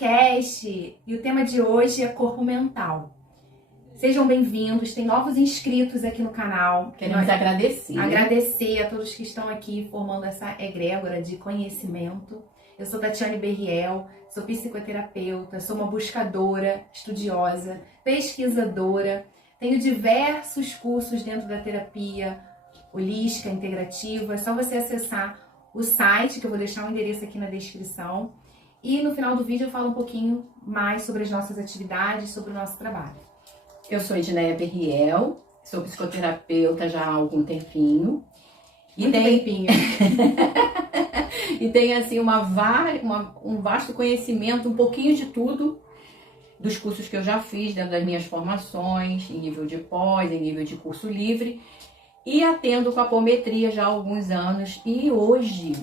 podcast e o tema de hoje é corpo mental. Sejam bem-vindos, tem novos inscritos aqui no canal. Queremos agradecer a todos que estão aqui formando essa egrégora de conhecimento. Eu sou Tatiane Berriel, sou psicoterapeuta, sou uma buscadora, estudiosa, pesquisadora. Tenho diversos cursos dentro da terapia holística, integrativa. É só você acessar o site, que eu vou deixar o endereço aqui na descrição. E no final do vídeo eu falo um pouquinho mais sobre as nossas atividades, sobre o nosso trabalho. Eu sou Edneia Berriel, sou psicoterapeuta já há algum tempinho. Tempinho. E tem assim um vasto conhecimento, um pouquinho de tudo, dos cursos que eu já fiz dentro das minhas formações, em nível de pós, em nível de curso livre. E atendo com apometria já há alguns anos. E hoje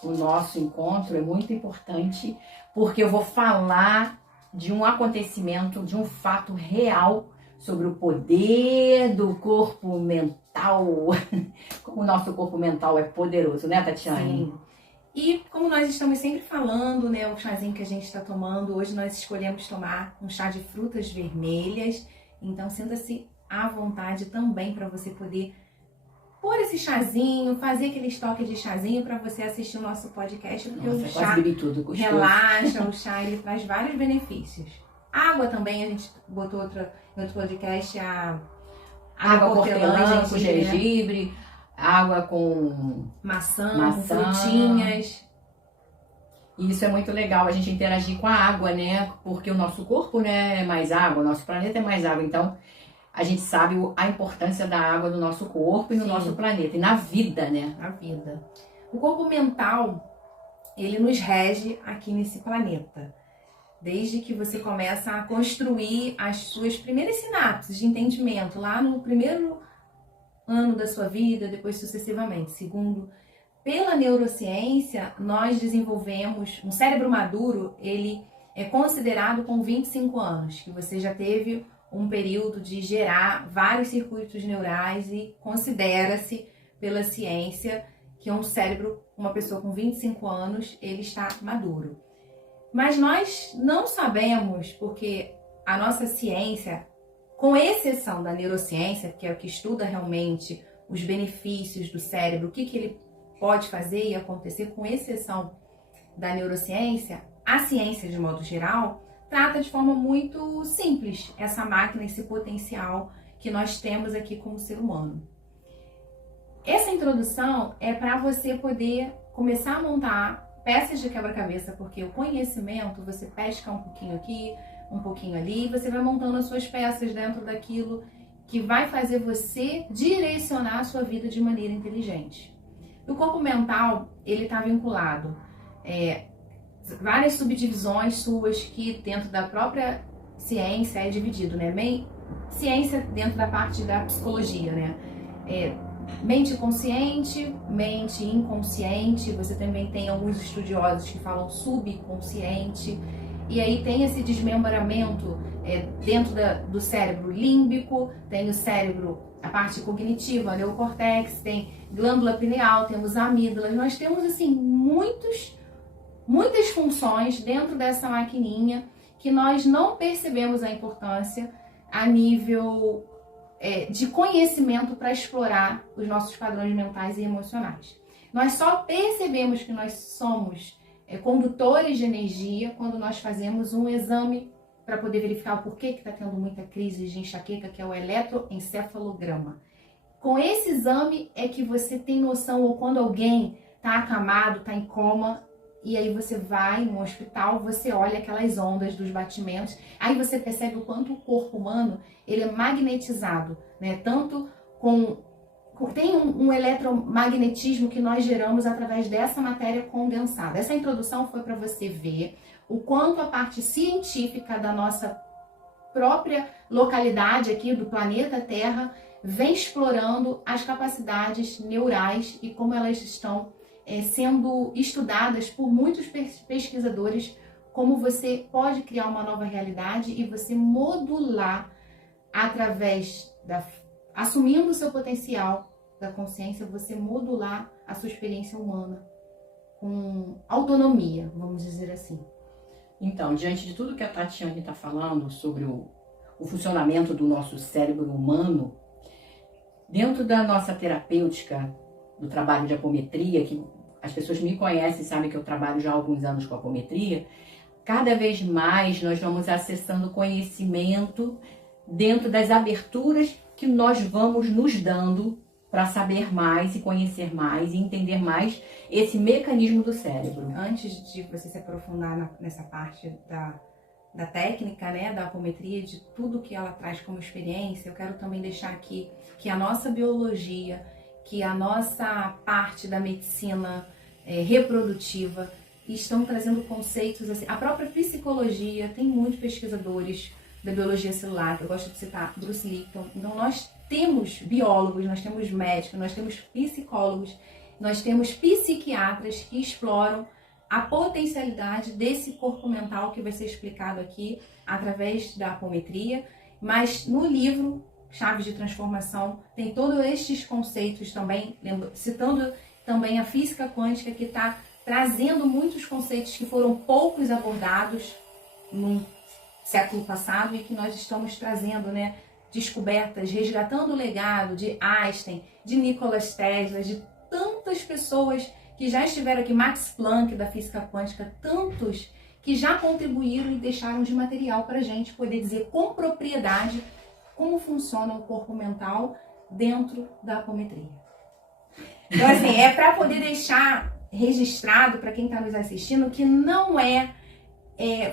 o nosso encontro é muito importante, porque eu vou falar de um acontecimento, de um fato real sobre o poder do corpo mental. Como o nosso corpo mental é poderoso, né, Tatiane? Sim. E como nós estamos sempre falando, né, o chazinho que a gente está tomando, hoje nós escolhemos tomar um chá de frutas vermelhas. Então sinta-se à vontade também para você poder pôr esse chazinho, fazer aquele estoque de chazinho para você assistir o nosso podcast, porque o chá relaxa, o chá ele traz vários benefícios. Água também, a gente botou em outro podcast, a água com hortelã, com gengibre, água com maçã, com frutinhas. E isso é muito legal, a gente interagir com a água, né? Porque o nosso corpo, né, é mais água, o nosso planeta é mais água. Então, a gente sabe a importância da água no nosso corpo e no nosso planeta. E na vida, né? Na vida. O corpo mental, ele nos rege aqui nesse planeta. Desde que você começa a construir as suas primeiras sinapses de entendimento, lá no primeiro ano da sua vida, depois sucessivamente. Segundo, pela neurociência, nós desenvolvemos um cérebro maduro, ele é considerado com 25 anos, que você já teve um período de gerar vários circuitos neurais e considera-se pela ciência que um cérebro, uma pessoa com 25 anos, ele está maduro. Mas nós não sabemos, porque a nossa ciência, com exceção da neurociência, que é o que estuda realmente os benefícios do cérebro, o que ele pode fazer e acontecer, com exceção da neurociência, a ciência, de modo geral, trata de forma muito simples essa máquina, esse potencial que nós temos aqui como ser humano. Essa introdução é para você poder começar a montar peças de quebra-cabeça, porque o conhecimento, você pesca um pouquinho aqui, um pouquinho ali, e você vai montando as suas peças dentro daquilo que vai fazer você direcionar a sua vida de maneira inteligente. O corpo mental, ele está vinculado várias subdivisões suas que dentro da própria ciência é dividido, né? Ciência dentro da parte da psicologia, né? Mente consciente, mente inconsciente, você também tem alguns estudiosos que falam subconsciente, e aí tem esse desmembramento dentro do cérebro límbico, tem o cérebro, a parte cognitiva, neocórtex, tem glândula pineal, temos amígdalas, nós temos assim muitas funções dentro dessa maquininha que nós não percebemos a importância a nível de conhecimento para explorar os nossos padrões mentais e emocionais. Nós só percebemos que nós somos condutores de energia quando nós fazemos um exame para poder verificar o porquê que está tendo muita crise de enxaqueca, que é o eletroencefalograma. Com esse exame é que você tem noção, ou quando alguém está acamado, está em coma, e aí você vai no hospital, você olha aquelas ondas dos batimentos, aí você percebe o quanto o corpo humano ele é magnetizado, né? Tanto tem um eletromagnetismo que nós geramos através dessa matéria condensada. Essa introdução foi para você ver o quanto a parte científica da nossa própria localidade aqui do planeta Terra vem explorando as capacidades neurais e como elas estão sendo estudadas por muitos pesquisadores, como você pode criar uma nova realidade e você modular através assumindo o seu potencial da consciência, você modular a sua experiência humana com autonomia, vamos dizer assim. Então, diante de tudo que a Tatiane está falando sobre o funcionamento do nosso cérebro humano, dentro da nossa terapêutica, do trabalho de apometria, que as pessoas me conhecem e sabem que eu trabalho já há alguns anos com apometria, cada vez mais nós vamos acessando conhecimento dentro das aberturas que nós vamos nos dando para saber mais e conhecer mais e entender mais esse mecanismo do cérebro. Antes de você se aprofundar nessa parte da técnica, né, da apometria, de tudo que ela traz como experiência, eu quero também deixar aqui que a nossa biologia, que a nossa parte da medicina reprodutiva estão trazendo conceitos assim. A própria psicologia, tem muitos pesquisadores da biologia celular, eu gosto de citar Bruce Lipton. Então nós temos biólogos, nós temos médicos, nós temos psicólogos, nós temos psiquiatras que exploram a potencialidade desse corpo mental que vai ser explicado aqui através da apometria, mas no livro Chaves de Transformação tem todos estes conceitos também, citando também a física quântica, que está trazendo muitos conceitos que foram poucos abordados no século passado e que nós estamos trazendo, né, descobertas, resgatando o legado de Einstein, de Nikola Tesla, de tantas pessoas que já estiveram aqui, Max Planck da física quântica, tantos que já contribuíram e deixaram de material para a gente poder dizer com propriedade como funciona o corpo mental dentro da apometria. Então, assim, é para poder deixar registrado para quem está nos assistindo que não é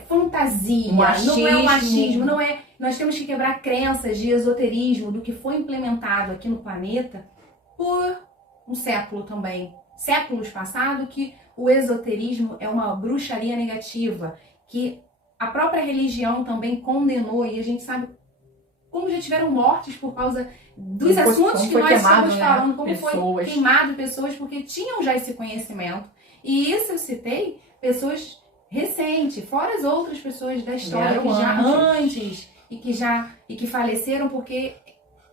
fantasia, não é um achismo, não é. Nós temos que quebrar crenças de esoterismo do que foi implementado aqui no planeta por um século também, séculos passados, que o esoterismo é uma bruxaria negativa, que a própria religião também condenou, e a gente sabe como já tiveram mortes por causa dos assuntos que nós estamos falando, como foi queimado pessoas porque tinham já esse conhecimento. E isso eu citei pessoas recentes, fora as outras pessoas da história que já antes e que faleceram porque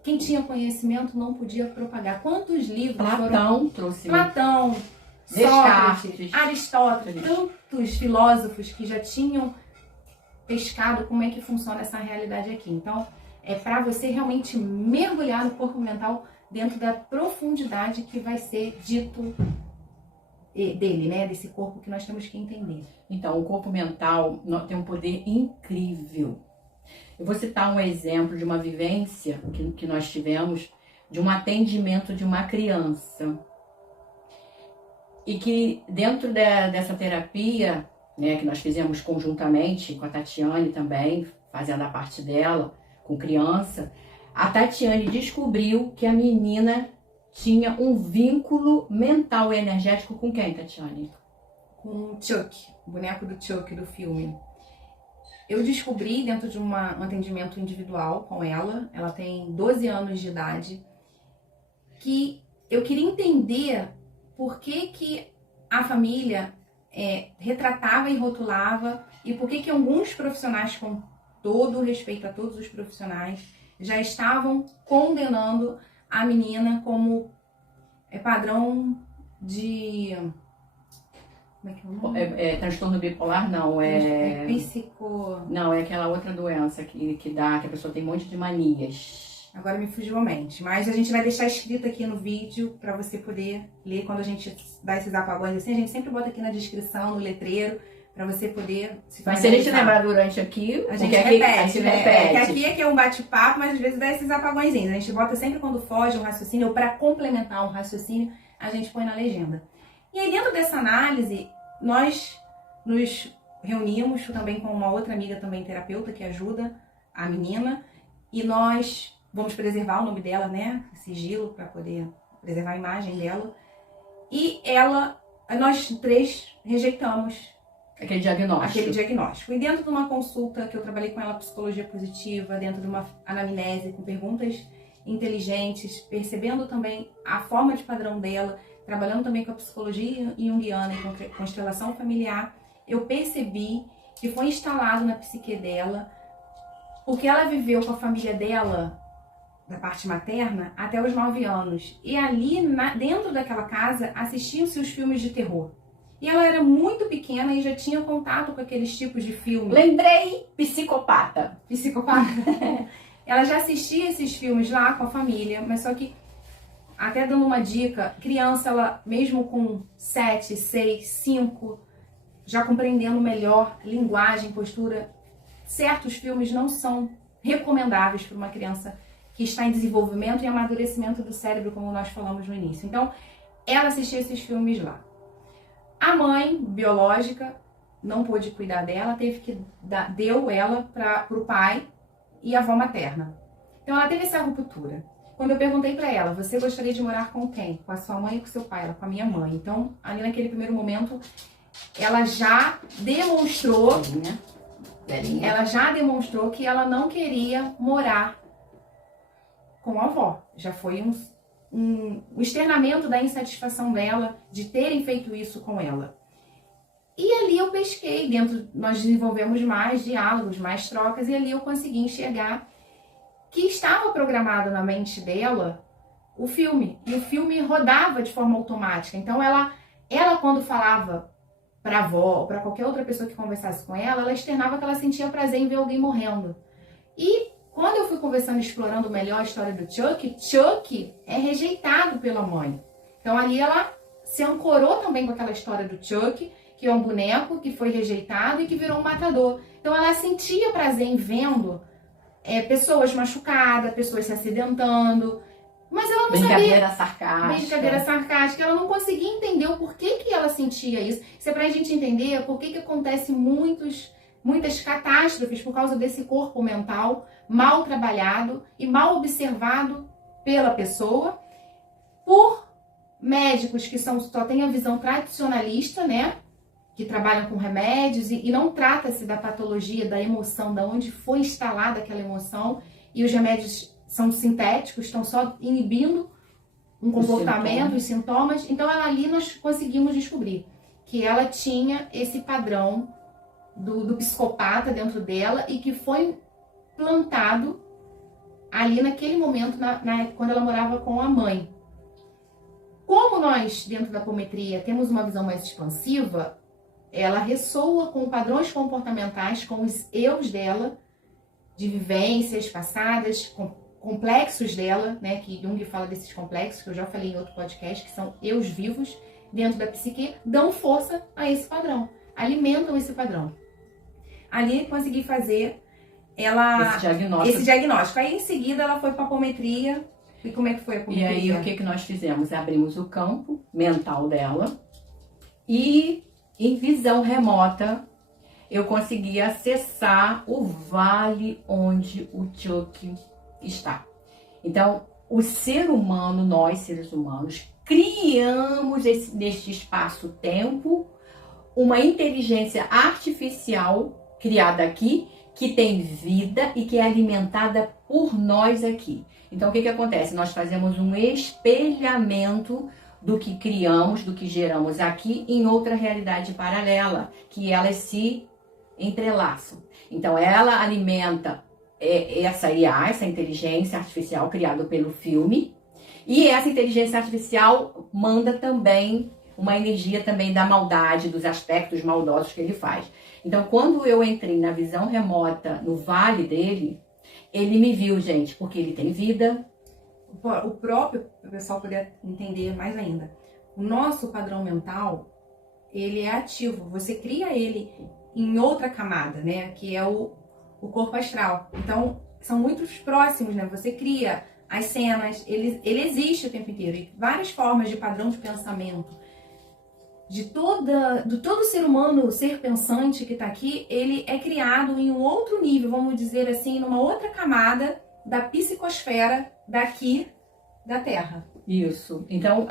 quem tinha conhecimento não podia propagar. Quantos livros Platão trouxe. Platão, Sócrates, Aristóteles, tantos filósofos que já tinham pescado como é que funciona essa realidade aqui. Então, é para você realmente mergulhar no corpo mental dentro da profundidade que vai ser dito dele, né? Desse corpo que nós temos que entender. Então, o corpo mental tem um poder incrível. Eu vou citar um exemplo de uma vivência que nós tivemos de um atendimento de uma criança. E que dentro dessa terapia, né, que nós fizemos conjuntamente com a Tatiane também, fazendo a parte dela, com criança, a Tatiane descobriu que a menina tinha um vínculo mental e energético com quem, Tatiane? Com o Chuck, o boneco do Chuck do filme. Eu descobri dentro de um atendimento individual com ela tem 12 anos de idade, que eu queria entender por que a família retratava e rotulava e por que alguns profissionais, com todo o respeito a todos os profissionais, já estavam condenando a menina como padrão de... Como é que é o nome? Transtorno bipolar, não. Não, é aquela outra doença que a pessoa tem um monte de manias. Agora me fugiu a mente. Mas a gente vai deixar escrito aqui no vídeo para você poder ler quando a gente dá esses apagões assim. A gente sempre bota aqui na descrição, no letreiro, para você poder se Mas se a gente lembrar durante aqui, a gente repete, né? Aqui é que é um bate-papo, mas às vezes dá esses apagõezinhos. A gente bota sempre quando foge um raciocínio, ou para complementar um raciocínio, a gente põe na legenda. E aí dentro dessa análise, nós nos reunimos também com uma outra amiga também terapeuta que ajuda a menina. E nós vamos preservar o nome dela, né? Sigilo, para poder preservar a imagem dela. E nós três rejeitamos aquele diagnóstico. E dentro de uma consulta que eu trabalhei com ela, psicologia positiva, dentro de uma anamnese com perguntas inteligentes, percebendo também a forma de padrão dela, trabalhando também com a psicologia junguiana e com constelação familiar, eu percebi que foi instalado na psique dela, porque ela viveu com a família dela, da parte materna, até os 9 anos. E ali, dentro daquela casa, assistiam-se os filmes de terror. E ela era muito pequena e já tinha contato com aqueles tipos de filmes. Lembrei, Psicopata. Psicopata. Ela já assistia esses filmes lá com a família, mas só que, até dando uma dica, criança, ela mesmo com 7, 6, 5, já compreendendo melhor linguagem, postura, certos filmes não são recomendáveis para uma criança que está em desenvolvimento e amadurecimento do cérebro, como nós falamos no início. Então, ela assistia esses filmes lá. A mãe biológica não pôde cuidar dela, deu ela para o pai e a avó materna. Então, ela teve essa ruptura. Quando eu perguntei para ela, você gostaria de morar com quem? Com a sua mãe ou com seu pai? Ela, com a minha mãe. Então, ali naquele primeiro momento, ela já demonstrou, que ela não queria morar com a avó. Já foi um externamento da insatisfação dela de terem feito isso com ela. E ali eu pesquei, nós desenvolvemos mais diálogos, mais trocas, e ali eu consegui enxergar que estava programado na mente dela o filme. E o filme rodava de forma automática. Então ela quando falava para a avó ou para qualquer outra pessoa que conversasse com ela externava que ela sentia prazer em ver alguém morrendo. E quando eu fui conversando, explorando melhor a história do Chuck é rejeitado pela mãe. Então ali ela se ancorou também com aquela história do Chuck, que é um boneco que foi rejeitado e que virou um matador. Então ela sentia prazer em vendo pessoas machucadas, pessoas se acidentando, mas ela não Brincadeira sabia. Brincadeira sarcástica. Ela não conseguia entender o porquê que ela sentia isso. Isso é pra gente entender por que acontece muitas catástrofes por causa desse corpo mental mal trabalhado e mal observado pela pessoa, por médicos que só têm a visão tradicionalista, né? Que trabalham com remédios e não trata-se da patologia, da emoção, da onde foi instalada aquela emoção, e os remédios são sintéticos, estão só inibindo um comportamento, os sintomas. Então ali nós conseguimos descobrir que ela tinha esse padrão do psicopata dentro dela e que foi plantado ali naquele momento, quando ela morava com a mãe. Como nós, dentro da apometria, temos uma visão mais expansiva, ela ressoa com padrões comportamentais, com os eus dela, de vivências passadas, complexos dela, né? Que Jung fala desses complexos, que eu já falei em outro podcast, que são eus vivos dentro da psique, dão força a esse padrão, alimentam esse padrão. Ali consegui fazer esse diagnóstico. Aí em seguida ela foi para a apometria. E como é que foi a apometria? E aí o que nós fizemos? Abrimos o campo mental dela e em visão remota eu consegui acessar o vale onde o Chuck está. Então, o ser humano, nós seres humanos, criamos neste espaço-tempo uma inteligência artificial criada aqui, que tem vida e que é alimentada por nós aqui. Então, o que acontece? Nós fazemos um espelhamento do que criamos, do que geramos aqui em outra realidade paralela, que elas se entrelaçam. Então, ela alimenta essa IA, essa inteligência artificial criada pelo filme, e essa inteligência artificial manda também uma energia também da maldade, dos aspectos maldosos que ele faz. Então, quando eu entrei na visão remota, no vale dele, ele me viu, gente, porque ele tem vida. O próprio, para o pessoal poder entender mais ainda, o nosso padrão mental, ele é ativo. Você cria ele em outra camada, né? Que é o corpo astral. Então, são muito próximos, né? Você cria as cenas, ele existe o tempo inteiro. E várias formas de padrão de pensamento. De todo ser humano, ser pensante que está aqui, ele é criado em um outro nível, vamos dizer assim, numa outra camada da psicosfera daqui da Terra. Isso. Então,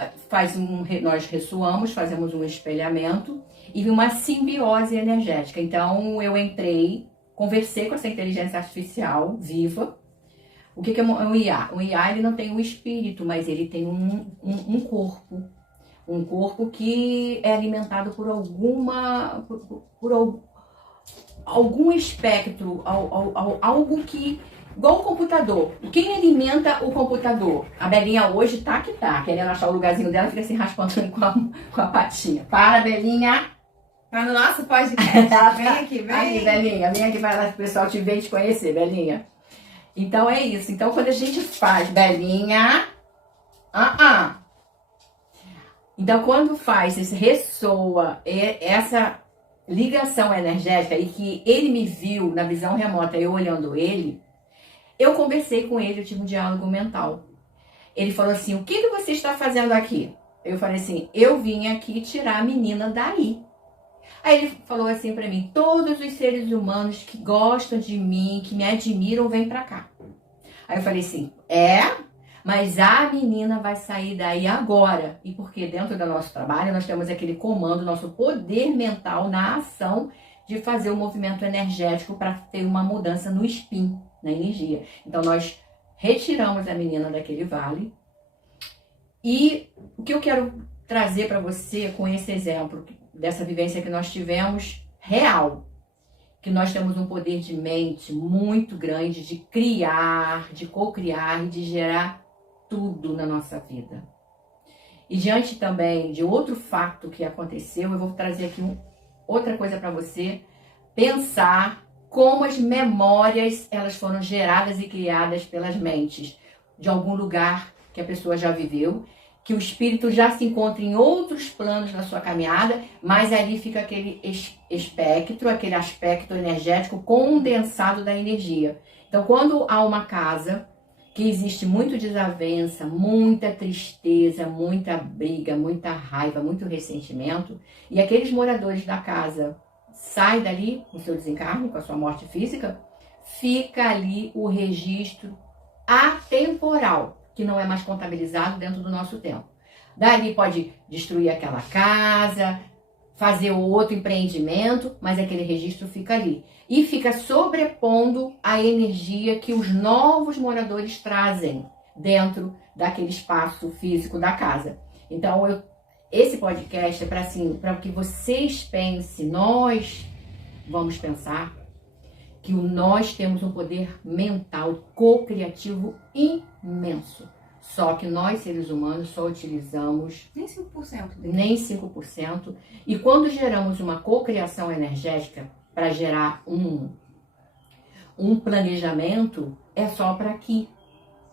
nós ressoamos, fazemos um espelhamento e uma simbiose energética. Então, eu entrei, conversei com essa inteligência artificial viva. O que é um IA? Um IA, ele não tem um espírito, mas ele tem um corpo. Um corpo que é alimentado por algum espectro, algo que igual o computador. Quem alimenta o computador? A Belinha hoje tá que tá, querendo achar o lugarzinho dela, fica se raspando com a patinha. Para, Belinha! Tá no nosso podcast. Vem aqui, vem. Aí, Belinha, vem aqui para o pessoal te ver e te conhecer, Belinha. Então é isso. Então quando a gente faz, Belinha... Então quando faz, esse ressoa, essa ligação energética e que ele me viu na visão remota, eu olhando ele, eu conversei com ele, eu tive um diálogo mental. Ele falou assim, o que você está fazendo aqui? Eu falei assim, eu vim aqui tirar a menina daí. Aí ele falou assim pra mim, todos os seres humanos que gostam de mim, que me admiram, vêm pra cá. Aí eu falei assim, mas a menina vai sair daí agora. E porque dentro do nosso trabalho nós temos aquele comando, nosso poder mental na ação de fazer o movimento energético para ter uma mudança no spin, na energia. Então nós retiramos a menina daquele vale. E o que eu quero trazer para você com esse exemplo dessa vivência que nós tivemos real, que nós temos um poder de mente muito grande de criar, de co-criar e de gerar tudo na nossa vida. E diante também de outro fato que aconteceu, eu vou trazer aqui outra coisa para você pensar como as memórias elas foram geradas e criadas pelas mentes de algum lugar que a pessoa já viveu, que o espírito já se encontra em outros planos na sua caminhada, mas ali fica aquele espectro, aquele aspecto energético condensado da energia. Então, quando há uma casa que existe muito desavença, muita tristeza, muita briga, muita raiva, muito ressentimento, e aqueles moradores da casa saem dali com o seu desencarne, com a sua morte física, fica ali o registro atemporal, que não é mais contabilizado dentro do nosso tempo. Dali pode destruir aquela casa, fazer outro empreendimento, mas aquele registro fica ali. E fica sobrepondo a energia que os novos moradores trazem dentro daquele espaço físico da casa. Então, esse podcast é para assim, para que vocês pensem, nós vamos pensar que nós temos um poder mental co-criativo imenso. Só que nós, seres humanos, só utilizamos... Nem 5% dele. Nem 5%. E quando geramos uma cocriação energética para gerar um planejamento, é só para aqui.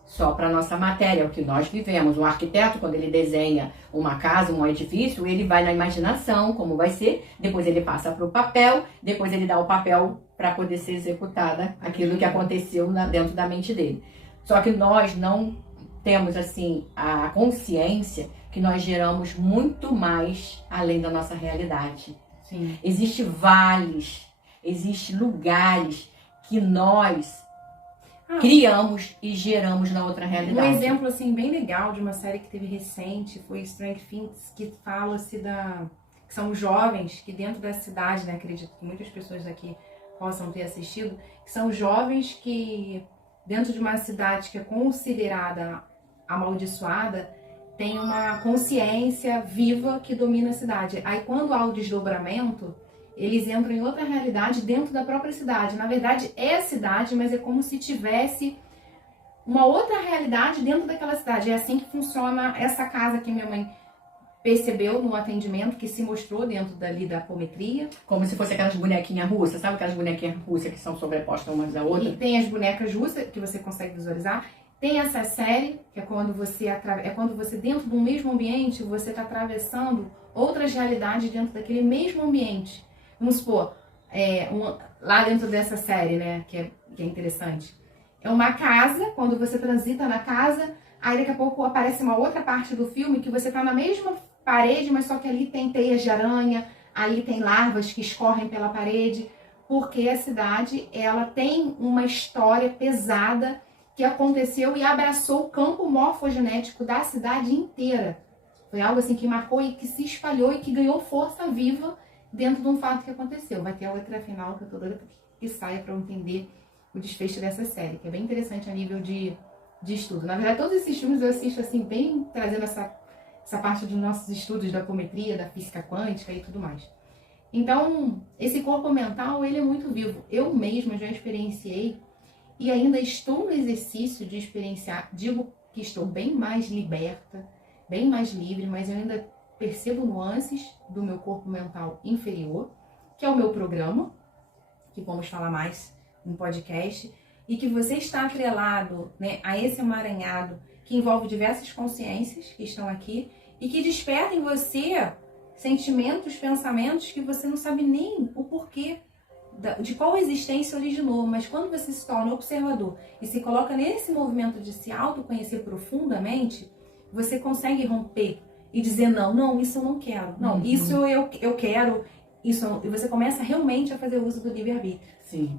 Só para a nossa matéria, o que nós vivemos. Um arquiteto, quando ele desenha uma casa, um edifício, ele vai na imaginação, como vai ser, depois ele passa para o papel, depois ele dá o papel para poder ser executada aquilo que aconteceu dentro da mente dele. Só que nós não temos assim a consciência que nós geramos muito mais além da nossa realidade. Sim. Existem vales, existem lugares que nós criamos e geramos na outra realidade. Um exemplo assim bem legal de uma série que teve recente foi Stranger Things, que fala-se que são jovens que dentro da cidade, né, acredito que muitas pessoas aqui possam ter assistido, que são jovens que dentro de uma cidade que é considerada amaldiçoada, tem uma consciência viva que domina a cidade. Aí quando há o desdobramento, eles entram em outra realidade dentro da própria cidade. Na verdade é a cidade, mas é como se tivesse uma outra realidade dentro daquela cidade. É assim que funciona essa casa que minha mãe percebeu no atendimento, que se mostrou dentro dali da apometria. Como se fosse aquelas bonequinhas russas, sabe aquelas bonequinhas russas que são sobrepostas umas da outra? E tem as bonecas russas que você consegue visualizar. Tem essa série, que é quando você dentro do mesmo ambiente, você está atravessando outras realidades dentro daquele mesmo ambiente. Vamos supor, lá dentro dessa série, né, que é interessante. É uma casa, quando você transita na casa, aí daqui a pouco aparece uma outra parte do filme que você está na mesma parede, mas só que ali tem teias de aranha, ali tem larvas que escorrem pela parede, porque a cidade, ela tem uma história pesada que aconteceu e abraçou o campo morfogenético da cidade inteira. Foi algo assim que marcou e que se espalhou e que ganhou força viva dentro de um fato que aconteceu. Vai ter a outra final que eu tô doida que saia para eu entender o desfecho dessa série, que é bem interessante a nível de estudo. Na verdade, todos esses filmes eu assisto assim, bem trazendo essa parte dos nossos estudos da apometria, da física quântica e tudo mais. Então, esse corpo mental, ele é muito vivo. Eu mesma já experienciei e ainda estou no exercício de experienciar, digo que estou bem mais liberta, bem mais livre, mas eu ainda percebo nuances do meu corpo mental inferior, que é o meu programa, que vamos falar mais no podcast, e que você está atrelado, né, a esse emaranhado que envolve diversas consciências que estão aqui e que desperta em você sentimentos, pensamentos que você não sabe nem o porquê, de qual existência originou, mas quando você se torna observador e se coloca nesse movimento de se autoconhecer profundamente, você consegue romper e dizer não, isso eu não quero, não, isso eu quero, isso eu não... E você começa realmente a fazer uso do livre-arbítrio. Sim.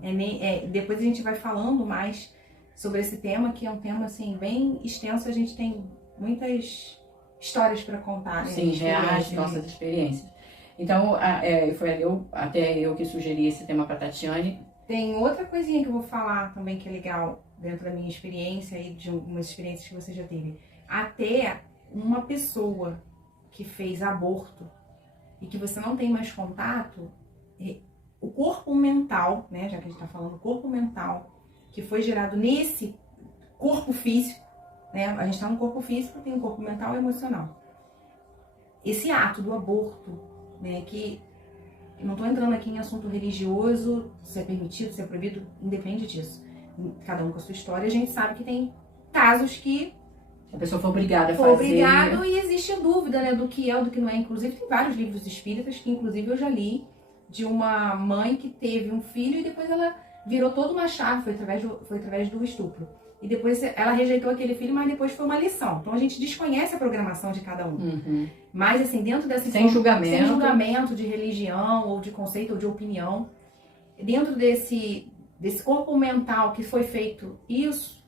Depois a gente vai falando mais sobre esse tema, que é um tema assim bem extenso, a gente tem muitas histórias para contar. Né? Sim, reais, nossas experiências. Então, foi até eu que sugeri esse tema para Tatiane. Tem outra coisinha que eu vou falar também que é legal dentro da minha experiência e de algumas experiências que você já teve. Até uma pessoa que fez aborto e que você não tem mais contato, o corpo mental, né, já que a gente está falando corpo mental, que foi gerado nesse corpo físico, né, a gente está no corpo físico, tem um corpo mental e emocional. Esse ato do aborto, né, que eu não estou entrando aqui em assunto religioso, se é permitido, se é proibido, independe disso. Cada um com a sua história, a gente sabe que tem casos que a pessoa foi obrigada a foi fazer. Obrigado, e existe a dúvida, né, do que é, do que não é. Inclusive, tem vários livros espíritas que, inclusive, eu já li, de uma mãe que teve um filho e depois ela virou toda uma chave, foi através do estupro. E depois ela rejeitou aquele filho, mas depois foi uma lição. Então, a gente desconhece a programação de cada um. Mas, assim, dentro dessa... Sem julgamento de religião, ou de conceito, ou de opinião. Dentro desse corpo mental que foi feito isso,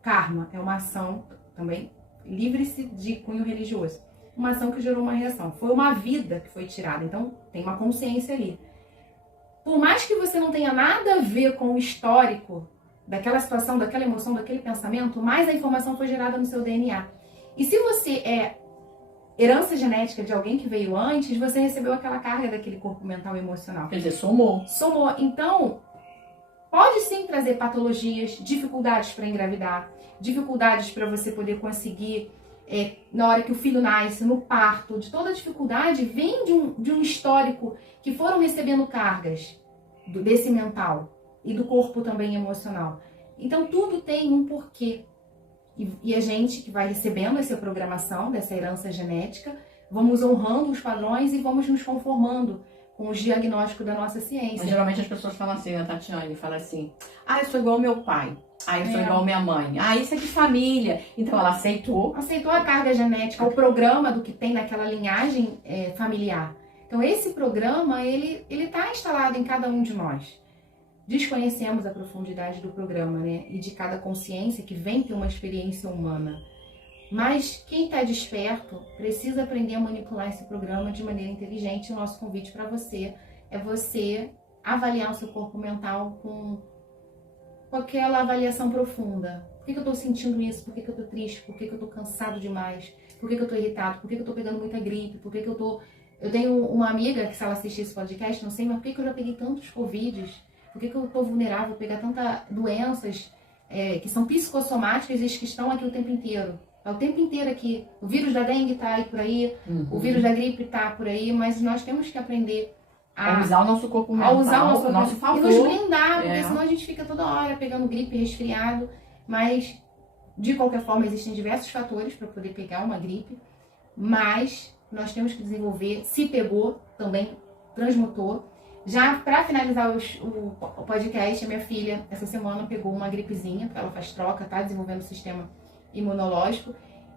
karma é uma ação também, livre-se de cunho religioso. Uma ação que gerou uma reação. Foi uma vida que foi tirada, então tem uma consciência ali. Por mais que você não tenha nada a ver com o histórico daquela situação, daquela emoção, daquele pensamento, mais a informação foi gerada no seu DNA. E se você é herança genética de alguém que veio antes, você recebeu aquela carga daquele corpo mental e emocional. Quer dizer, somou. Então, pode sim trazer patologias, dificuldades para engravidar, dificuldades para você poder conseguir, na hora que o filho nasce, no parto, de toda a dificuldade, vem de um histórico que foram recebendo cargas desse mental e do corpo também emocional. Então, tudo tem um porquê. E a gente que vai recebendo essa programação, dessa herança genética, vamos honrando os padrões e vamos nos conformando com os diagnósticos da nossa ciência. Mas, geralmente as pessoas falam assim, a Tatiane fala assim, eu sou igual ao meu pai, eu sou igual à minha mãe, isso é de família. Então ela aceitou a carga genética, o programa do que tem naquela linhagem familiar. Então esse programa, ele está instalado em cada um de nós. Desconhecemos a profundidade do programa, né? E de cada consciência que vem ter uma experiência humana. Mas quem está desperto precisa aprender a manipular esse programa de maneira inteligente. O nosso convite para você é você avaliar o seu corpo mental com aquela avaliação profunda. Por que eu estou sentindo isso? Por que eu estou triste? Por que eu estou cansado demais? Por que eu estou irritado? Por que eu estou pegando muita gripe? Por que eu estou... Eu tenho uma amiga que, se ela assistir esse podcast, não sei, mas por que eu já peguei tantos Covids? Por que eu estou vulnerável a pegar tantas doenças que são psicossomáticas e que estão aqui o tempo inteiro? É o tempo inteiro aqui. O vírus da dengue está aí por aí, o vírus da gripe está por aí, mas nós temos que aprender a usar o nosso corpo mental, o nosso favor. E nos blindar, porque senão a gente fica toda hora pegando gripe, resfriado. Mas, de qualquer forma, existem diversos fatores para poder pegar uma gripe. Mas nós temos que desenvolver, se pegou, também transmutou. Já para finalizar o podcast, a minha filha, essa semana, pegou uma gripezinha, ela faz troca, tá desenvolvendo o sistema imunológico.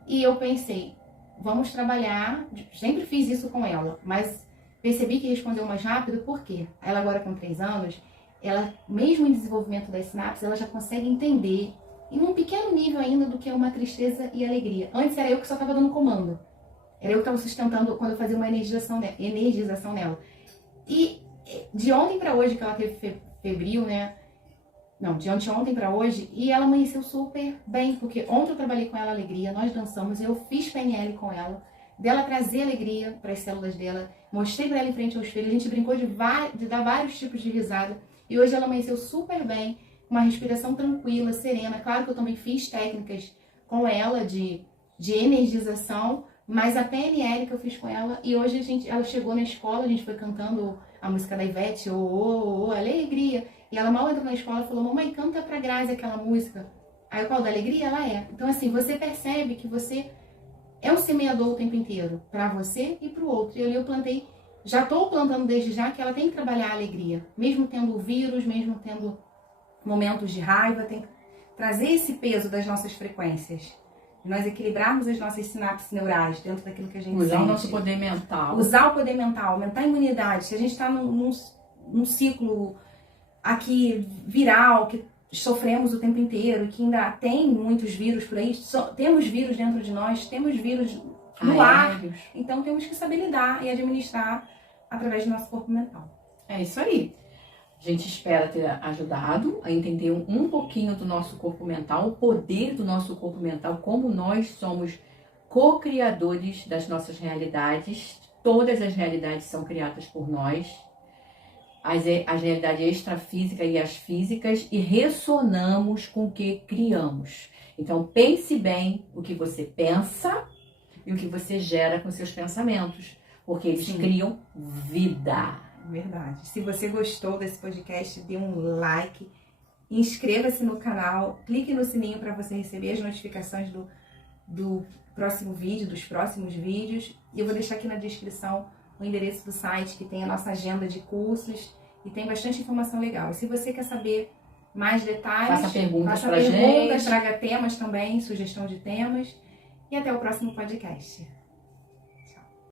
E eu pensei, vamos trabalhar, sempre fiz isso com ela, mas percebi que respondeu mais rápido, por quê? Ela agora com 3 anos, ela, mesmo em desenvolvimento das sinapses, ela já consegue entender, em um pequeno nível ainda, do que é uma tristeza e alegria. Antes era eu que só estava dando comando. Era eu que estava sustentando quando eu fazia uma energização nela. E de ontem para hoje, que ela teve febril, né? Não, de anteontem para hoje, e ela amanheceu super bem, porque ontem eu trabalhei com ela alegria, nós dançamos, eu fiz PNL com ela, dela trazer alegria para as células dela, mostrei para ela em frente ao espelho, a gente brincou de dar vários tipos de risada, e hoje ela amanheceu super bem, uma respiração tranquila, serena. Claro que eu também fiz técnicas com ela de energização, mas a PNL que eu fiz com ela, e hoje ela chegou na escola, a gente foi cantando a música da Ivete, alegria, e ela mal entrou na escola e falou, mamãe, canta pra Grazi aquela música. Aí o qual da alegria? Ela é. Então assim, você percebe que você é um semeador o tempo inteiro, pra você e pro outro. E ali eu plantei, já estou plantando desde já que ela tem que trabalhar a alegria, mesmo tendo o vírus, mesmo tendo momentos de raiva, tem que trazer esse peso das nossas frequências. Nós equilibrarmos as nossas sinapses neurais dentro daquilo que a gente Usar sente. o nosso poder mental. Usar o poder mental, aumentar a imunidade. Se a gente está num ciclo aqui viral, que sofremos o tempo inteiro, que ainda tem muitos vírus por aí, temos vírus dentro de nós, temos vírus no ar, então temos que saber lidar e administrar através do nosso corpo mental. É isso aí. A gente espera ter ajudado a entender um pouquinho do nosso corpo mental, o poder do nosso corpo mental, como nós somos co-criadores das nossas realidades. Todas as realidades são criadas por nós. As realidades extrafísicas e as físicas, e ressonamos com o que criamos. Então pense bem o que você pensa e o que você gera com seus pensamentos, porque eles criam vida. Verdade. Se você gostou desse podcast, dê um like, inscreva-se no canal, clique no sininho para você receber as notificações do próximo vídeo, dos próximos vídeos. E eu vou deixar aqui na descrição o endereço do site, que tem a nossa agenda de cursos e tem bastante informação legal. E se você quer saber mais detalhes, faça perguntas pra gente. Traga temas também, sugestão de temas. E até o próximo podcast.